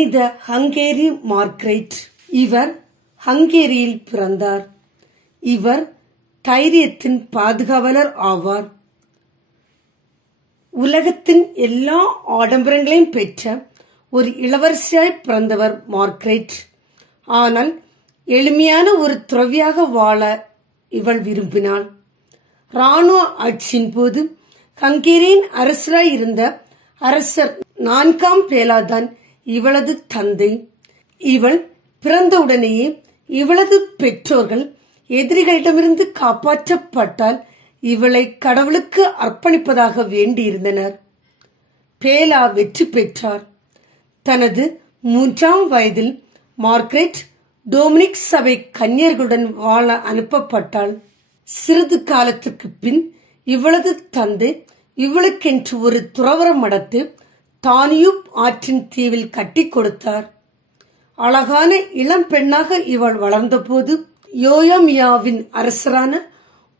புனித Hungary Margaret. இவர் ஹங்கேரியில் பிறந்தார். இவர் தைரியத்தின் பாதுகாவலர் ஆவார். உலகத்தின் எல்லா ஆடம்பரங்களையும் பெற்ற ஒரு இளவரசியாய் பிறந்தவர் மார்க்ரெட். ஆனால் எளிமையான ஒரு துறவியாக வாழ இவள் விரும்பினாள். இராணுவ ஆட்சியின் போது ஹங்கேரியின் அரசராய் இருந்த அரசர் 4ஆம் பேலாதான் இவளது தந்தை. இவள் பிறந்தவுடனேயே இவளது பெற்றோர்கள் எதிரிகளிடமிருந்து காப்பாற்றப்பட்டால் இவளை கடவுளுக்கு அர்ப்பணிப்பதாக வேண்டியிருந்தனர். பேலா வெற்றி பெற்றார். தனது 3ஆம் வயதில் மார்க்ரெட் டொமினிக் சபை கன்னியர்களுடன் வாழ அனுப்பப்பட்டாள். சிறிது காலத்திற்கு பின் இவளது தந்தை இவளுக்கென்று ஒரு துறவற மடத்தை தானியூப் ஆற்றின் தீவில் கட்டி கொடுத்தார். அழகான இளம் பெண்ணாக இவள் வளர்ந்தபோது யோயமியாவின் அரசரான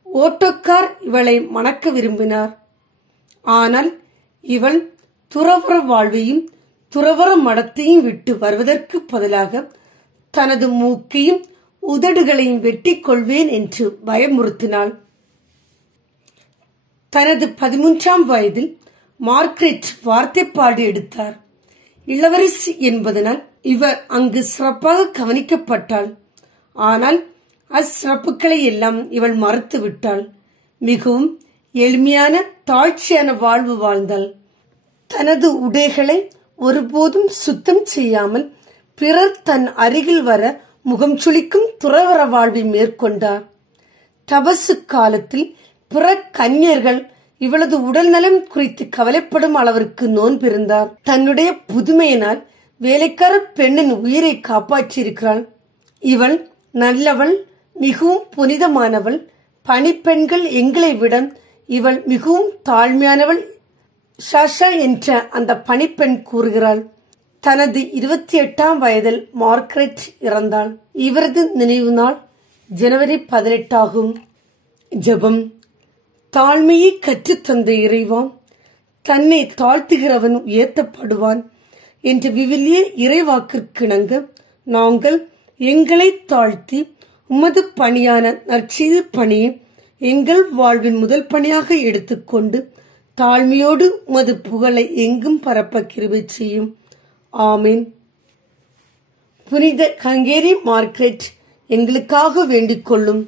ஓட்டோக்கார் இவளை மணக்க விரும்பினார். ஆனால் இவள் துறவற வாழ்வையும் துறவற மடத்தையும் விட்டு வருவதற்கு பதிலாக தனது மூக்கையும் உதடுகளையும் வெட்டிக் கொள்வேன் என்று பயமுறுத்தினாள். தனது 13ஆம் வயதில் மார்க்ரெட் வார்த்தைப்பாடு எடுத்தார். இளவரசி என்பதனால் இவர் அங்கு சிறப்பாக கவனிக்கப்பட்டாள். ஆனால் அச்சிறப்புகளை எல்லாம் இவள் மறுத்து விட்டாள். மிகவும் எளிமையான தாழ்ச்சியான வாழ்வு வாழ்ந்தாள். தனது உடைகளை ஒருபோதும் சுத்தம் செய்யாமல் பிறர் தன் அருகில் வர முகம் சுளிக்கும் துறவற வாழ்வை மேற்கொண்டார். தபசு காலத்தில் பிற கன்னியர்கள் இவளது உடல் நலம் குறித்து கவலைப்படும் அளவிற்கு நோன்பிருந்தார். தன்னுடைய புதுமையினால் வேலைக்கார பெண்ணின் உயிரை காப்பாற்றியிருக்கிறாள். இவள் நல்லவள், மிகவும் புனிதமானவள். பணிப்பெண்கள் எங்களை விட இவள் மிகவும் தாழ்மையானவள் ஷாஷா என்ற அந்த பணிப்பெண் கூறுகிறாள். தனது 28ஆம் வயதில் மார்க்ரெட் இறந்தாள். இவரது நினைவு நாள் ஜனவரி 18 ஆகும். ஜெபம். தாழ்மையை கற்றுத்தந்த இறைவா, தன்னை தாழ்த்துகிறவன் உயர்த்தப்படுவான் என்ற விவிலிய இறைவாக்கிற்கிணங்க நாங்கள் எங்களை தாழ்த்தி உமது பணியான நற்செய்தி பணியை எங்கள் வாழ்வின் முதல் பணியாக எடுத்துக்கொண்டு தாழ்மையோடு உமது புகழை எங்கும் பரப்ப கிருபை செய்யும். ஆமீன். புனித ஹங்கேரி மார்க்ரெட் எங்களுக்காக வேண்டிக் கொள்ளும்.